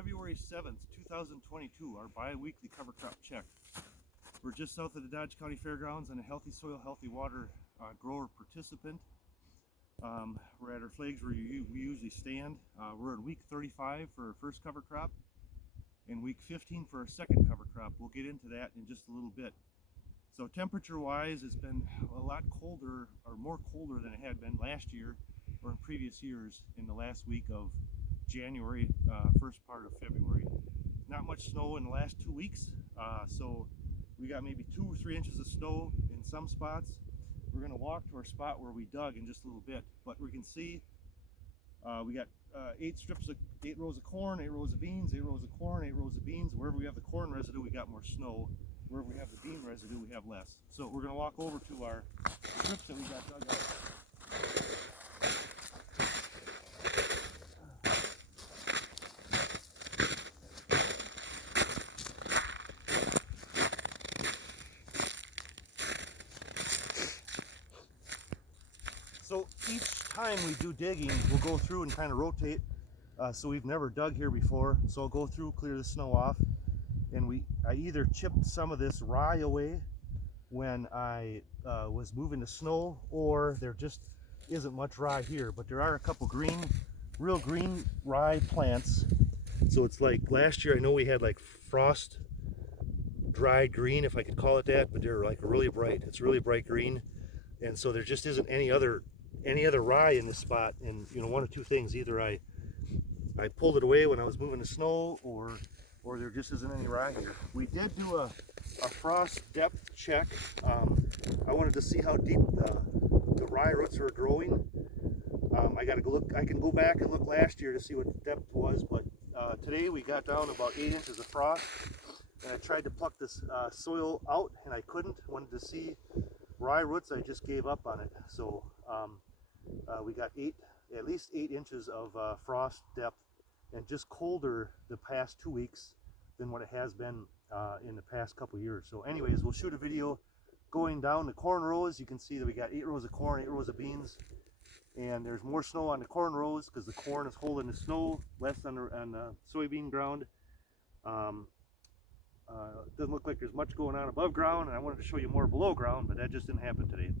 February 7th, 2022, our bi-weekly cover crop check. We're just south of the Dodge County Fairgrounds on a Healthy Soil, Healthy Water grower participant. We're at our flags where we usually stand. We're in week 35 for our first cover crop and week 15 for our second cover crop. We'll get into that in just a little bit. So temperature wise, it's been a lot colder, or more colder than it had been last year or in previous years in the last week of January, first part of February. Not much snow in the last 2 weeks, so we got maybe 2 or 3 inches of snow in some spots. We're going to walk to our spot where we dug in just a little bit, but we can see we got 8 rows of corn, 8 rows of beans, 8 rows of corn, 8 rows of beans. Wherever we have the corn residue, we got more snow. Wherever we have the bean residue, we have less. So we're going to walk over to our strips that we got dug out. So each time we do digging, we'll go through and kind of rotate. So we've never dug here before. So I'll go through, clear the snow off, and I either chipped some of this rye away when I was moving the snow, or there just isn't much rye here. But there are a couple real green rye plants. So it's like last year, I know we had like frost dried green, if I could call it that, but they're like really bright. It's really bright green, and so there just isn't any other rye in this spot. And you know, one of two things: either I pulled it away when I was moving the snow, or there just isn't any rye here. We did do a frost depth check. I wanted to see how deep the rye roots were growing. I gotta go look. I can go back and look last year to see what the depth was, but today we got down about 8 inches of frost, and I tried to pluck this soil out, and I couldn't. Wanted to see rye roots. I just gave up on it. So we got at least 8 inches of frost depth, and just colder the past 2 weeks than what it has been in the past couple years. So anyways, we'll shoot a video going down the corn rows. You can see that we got 8 rows of corn, 8 rows of beans, and there's more snow on the corn rows because the corn is holding the snow, less on the soybean ground. Doesn't look like there's much going on above ground, and I wanted to show you more below ground, but that just didn't happen today.